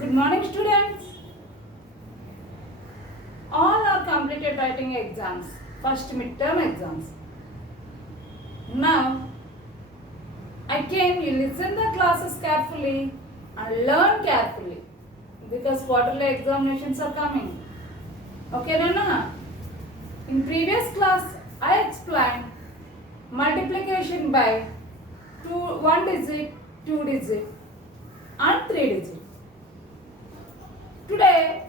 Good morning, students. All are completed writing exams, first midterm exams. Now, again, you listen the classes carefully and learn carefully because quarterly examinations are coming. Okay, Nana? In previous class, I explained multiplication by one digit, two digit, and three digit. Today,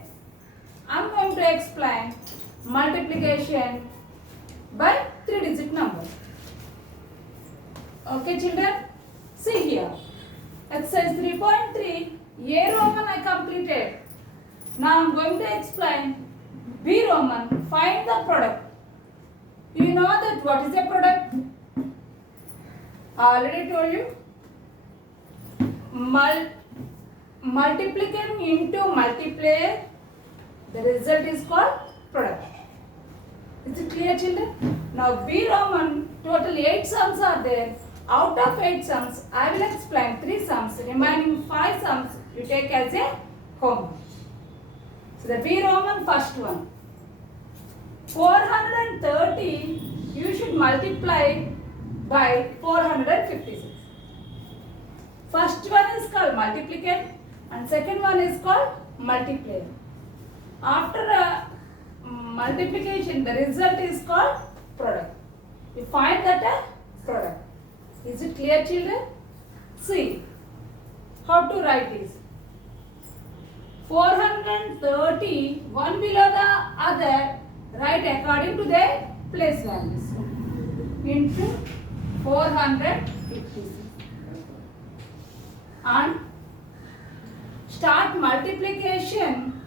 I am going to explain multiplication by three digit number. Okay, children? See here. Exercise 3.3, A Roman I completed. Now I am going to explain B Roman, find the product. You know that what is a product? I already told you. Multiplicand into multiplier, the result is called product. Is it clear, children? Now B Roman, total 8 sums are there. Out of 8 sums, I will explain 3 sums. Remaining 5 sums you take as a homework. So the B Roman first one. 430 you should multiply by 456. First one is called multiplicand and second one is called multiplier. After multiplication, the result is called product. You find that a product. Is it clear, children? See how to write this. 430, one below the other, write according to their place values into 456 and start multiplication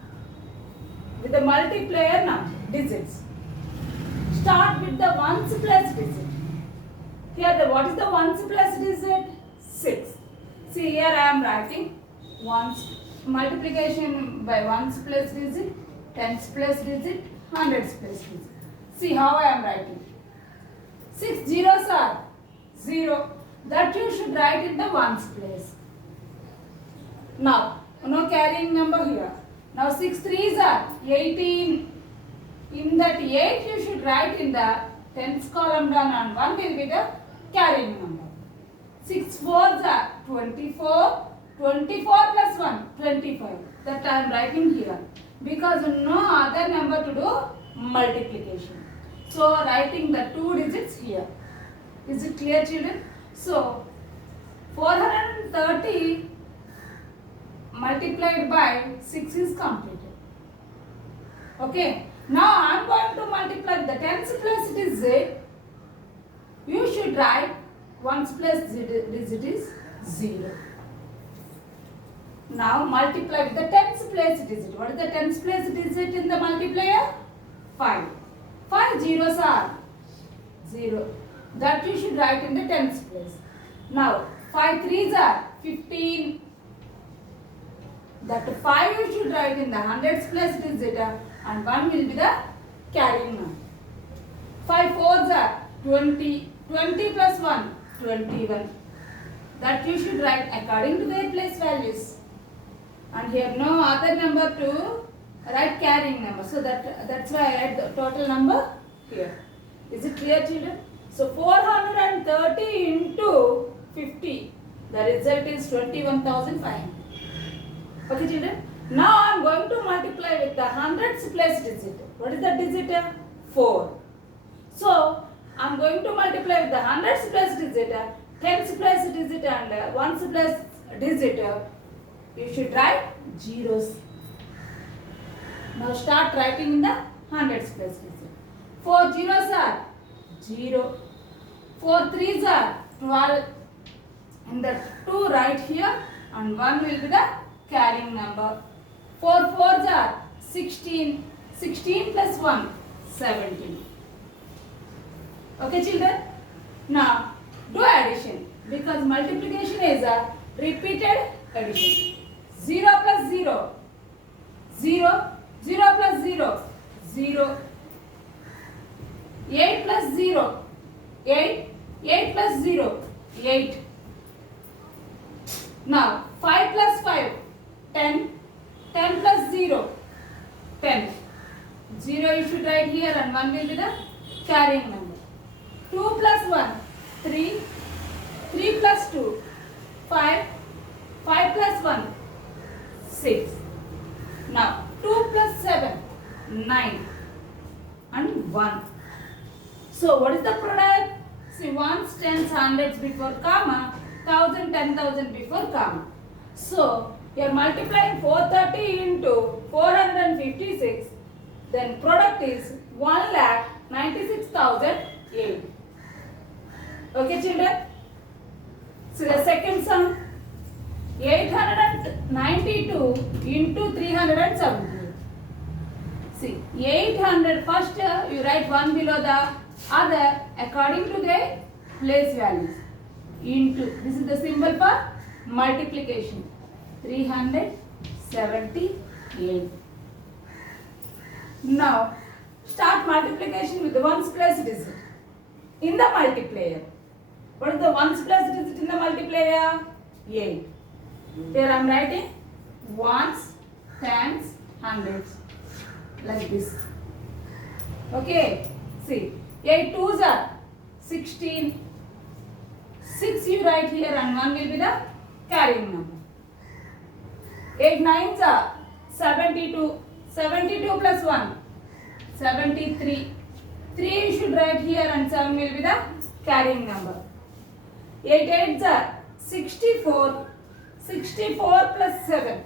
with the multiplier number digits. Start with the ones plus digit. Here what is the ones plus digit? 6. See here I am writing ones multiplication by ones plus digit, tens plus digit, hundreds plus digit. See how I am writing. 6 zeros are 0. That you should write in the ones place. Now, no carrying number here. Now 6 threes are 18. In that 8 you should write in the tens column down and 1 will be the carrying number. 6 fours are 24. 24 plus 1, 25. That I am writing here. Because no other number to do multiplication. So writing the 2 digits here. Is it clear, children? So 430 multiplied by 6 is completed. Okay. Now I am going to multiply the tens plus digit. You should write ones plus digit is 0. Now multiply with the tens place digit. What is the tens place digit in the multiplier? 5. 5 zeros are 0. That you should write in the tens place. Now 5 threes are 15. That 5 you should write in the hundreds place digit and 1 will be the carrying number. 5 fours are 20. 20 plus 1, 21. That you should write according to their place values. And here no other number to write carrying number. So that's why I write the total number here. Is it clear, children? So 430 into 50. The result is 21,500. Okay, children. Now I am going to multiply with the hundreds place digit. What is the digit? 4. So I am going to multiply with the hundreds place digit, tens place digit and ones place digit. You should write zeros. Now start writing in the hundreds place digit. 4 zeros are 0. 4 threes are 12. In the 2 right here and 1 will be the carrying number. 4 fours are 16. 16 plus 1, 17. Okay, children? Now, do addition because multiplication is a repeated addition. 0 plus 0, 0. 0 plus 0, 0. 8 plus 0, 8. 8 plus 0, 8. Now 5 plus 5, 10. here and 1 will be the carrying number. 2 plus 1, 3. 3 plus 2, 5. 5 plus 1, 6. Now 2 plus 7, 9 and 1. So what is the product? See, ones, tens, hundreds before comma, thousand, 10,000 before comma. So you are multiplying 430 into 456. Then product is 1,96,008. Okay, children. So the second sum, 892 into 370. See, 800 first you write one below the other according to their place values. Into, this is the symbol for multiplication. 378. Now start multiplication with the ones place digit in the multiplier. What is the ones place digit in the multiplier? 8. Here I am writing ones, tens, hundreds like this. Okay. See, 8 twos are 16. 6 you write here and 1 will be the carrying number. 8 nines are 72. 72 plus 1, 73. 3 you should write here and 7 will be the carrying number. 8 eights are 64. 64 plus 7,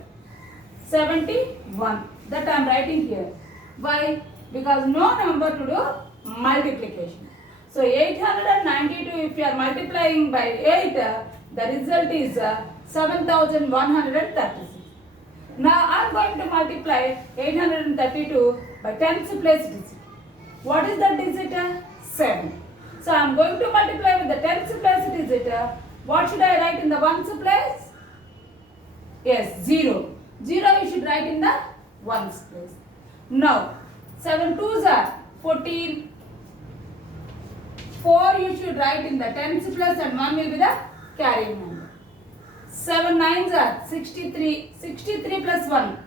71. That I am writing here. Why? Because no number to do multiplication. So 892 if you are multiplying by 8, the result is 7136. Now I am going to multiply 832 by tens place digit. What is the digit? 7. So I am going to multiply with the tens place digit. What should I write in the ones place? Yes, 0. 0 you should write in the ones place. Now 7 twos are 14. 4 you should write in the tens place and 1 will be the carrying number. 7 nines are 63. 63 plus 1,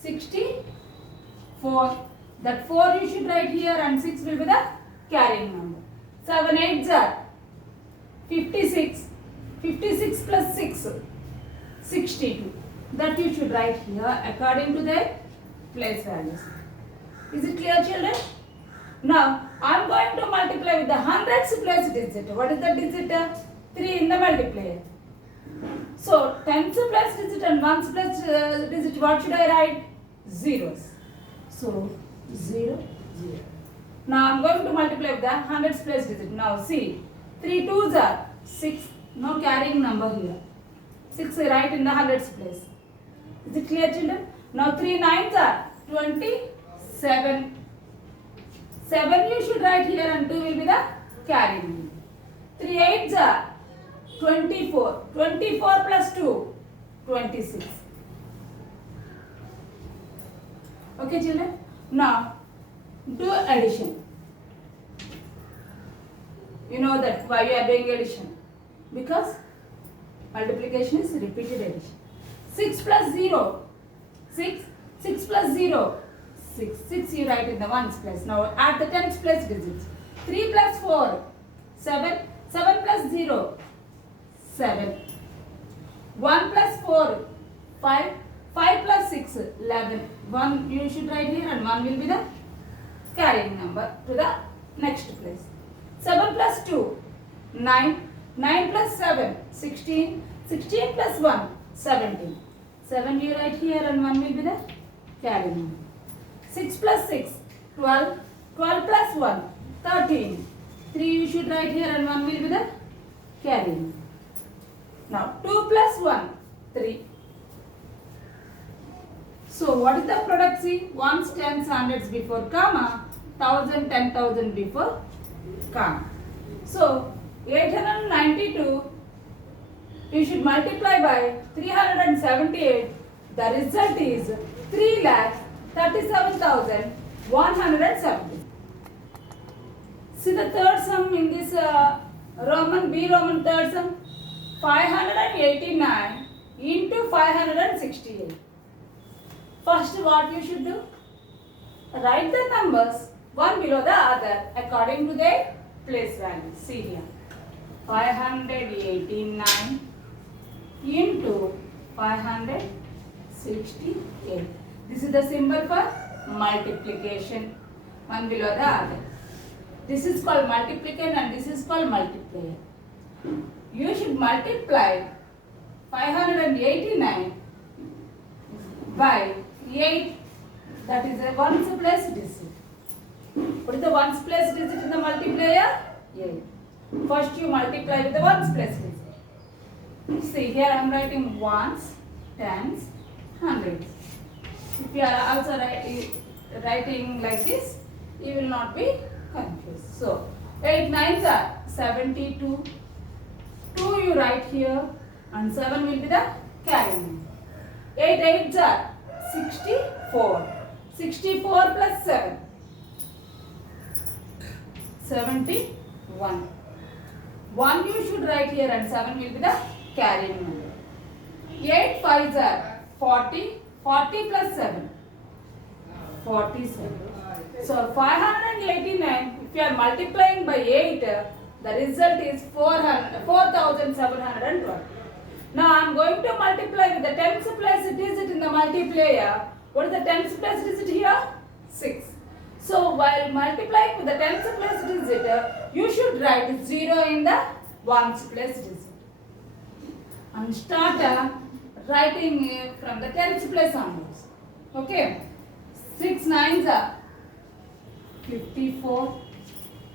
64. That 4 you should write here and 6 will be the carrying number. 7 eights are 56. 56 plus 6, 62. That you should write here according to their place values. Is it clear, children? Now I am going to multiply with the hundreds place digit. What is the digit? 3 in the multiplier. So tens place digit and ones place digit, what should I write? Zeros. So 0, 0. Now I am going to multiply with the hundreds place digit. Now see, 3 twos are 6. No carrying number here. 6 I write in the hundreds place. Is it clear, children? Now 3 nines are 27. 7 you should write here and 2 will be the carrying number. 3 eights are 24. 24 plus 2, 26. Okay, children? Now do addition. You know that why we are doing addition? Because multiplication is repeated addition. 6 plus 0, 6. 6 plus 0, 6. 6 you write in the ones place. Now add the tens place digits. 3 plus 4, 7. 7 plus 0, 7. 1 plus 4, 5. 5 plus 6, 11. 1 you should write here and 1 will be the carrying number to the next place. 7 plus 2, 9. 9 plus 7, 16. 16 plus 1, 17. 7 you write here and 1 will be the carrying number. 6 plus 6, 12. 12 plus 1, 13. 3 you should write here and 1 will be the carrying number. Now 2 plus 1, 3. So what is the product? See, ones, tens, hundreds before comma, 1000, 10,000 before comma. So 892 you should multiply by 378. The result is 3,37,170. See the third sum in this Roman third sum. 589 into 568. First what you should do? Write the numbers one below the other according to their place value. See here, 589 into 568. This is the symbol for multiplication, one below the other. This is called multiplication and this is called multiplier. You should multiply 589 by 8, that is a ones place digit. What is the ones place digit in the multiplier? 8. First you multiply with the ones place digit. See here I am writing ones, tens, hundreds. If you are also writing like this, you will not be confused. So 8 nines are 72. 2 you write here and 7 will be the carrying. 8 eights are 64. 64 plus 7. 71. 1 you should write here and 7 will be the carrying number. 8 fives are 40. 40 plus 7. 47. So 589, if you are multiplying by 8, the result is 4712. Now I am going to multiply with the tens place digit in the multiplier. What is the tens place digit here? 6. So while multiplying with the tens place digit, you should write 0 in the ones place digit. And start writing from the tens place onwards. Okay. 6 nines are 54.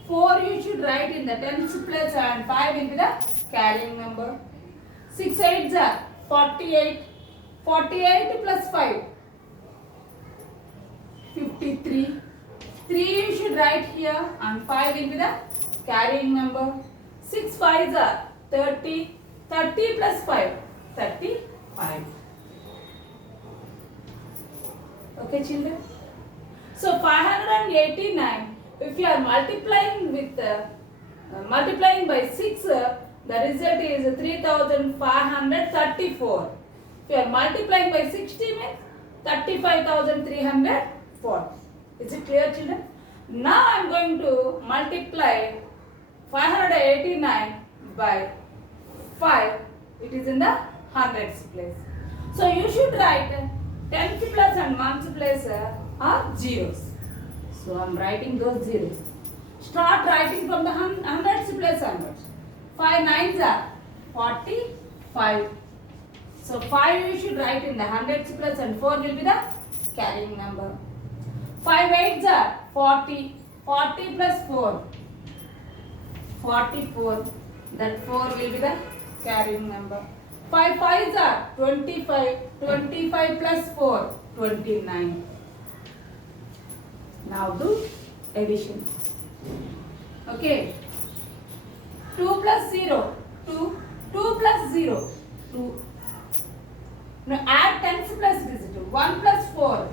4 you should write in the tens place and 5 will be the carrying number. 6 eights are 48. 48 plus 5. 53. 3 you should write here and 5 will be the carrying number. 6 fives are 30. 30 plus 5. 35. Okay children. So 589, if you are multiplying with multiplying by 6, the result is 3534. If you are multiplying by 60 means 35,304. Is it clear children? Now I am going to multiply 589 by 5. It is in the hundreds place. So you should write tens place and ones place are zeros. So I am writing those zeros. Start writing from the hundreds place onwards. 5 nines are 45. So 5 you should write in the hundreds place and 4 will be the carrying number. 5 eights are 40. 40 plus 4. 44. That 4 will be the carrying number. 5 fives are 25. 25 plus 4. 29. Now do addition. Okay. 2 plus 0. 2. 2 plus 0. 2. Now add tens plus digit. 1 plus 4.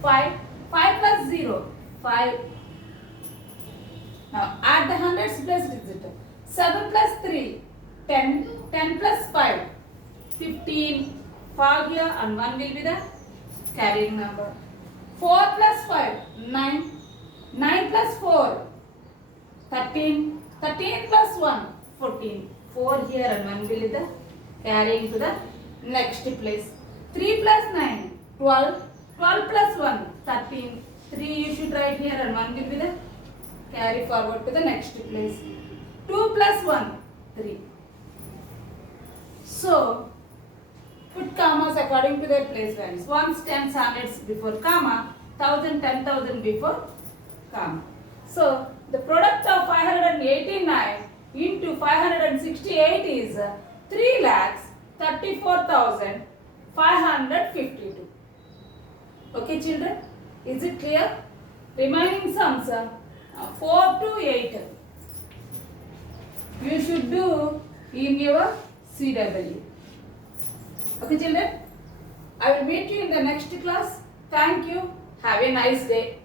5. 5 plus 0. 5. Now add the hundreds plus digit. 7 plus 3. 10. 10 plus 5. 15. 5 here and 1 will be the carrying number. 4 plus 5. 9. 9 plus 4. 13. 13 plus 1. 14. 4 here and 1 will be the carrying to the next place. 3 plus 9. 12. 12 plus 1. 13. 3 you should write here and 1 will be the carry forward to the next place. 2 plus 1. 3. So, put commas according to their place values. Ones, tens, hundreds before comma, 1000, 10,000 before comma. So, the product of 589 into 568 is 3,34,552. Okay children, is it clear? Remaining sums 4 to 8. You should do in your CW. Okay children, I will meet you in the next class. Thank you. Have a nice day.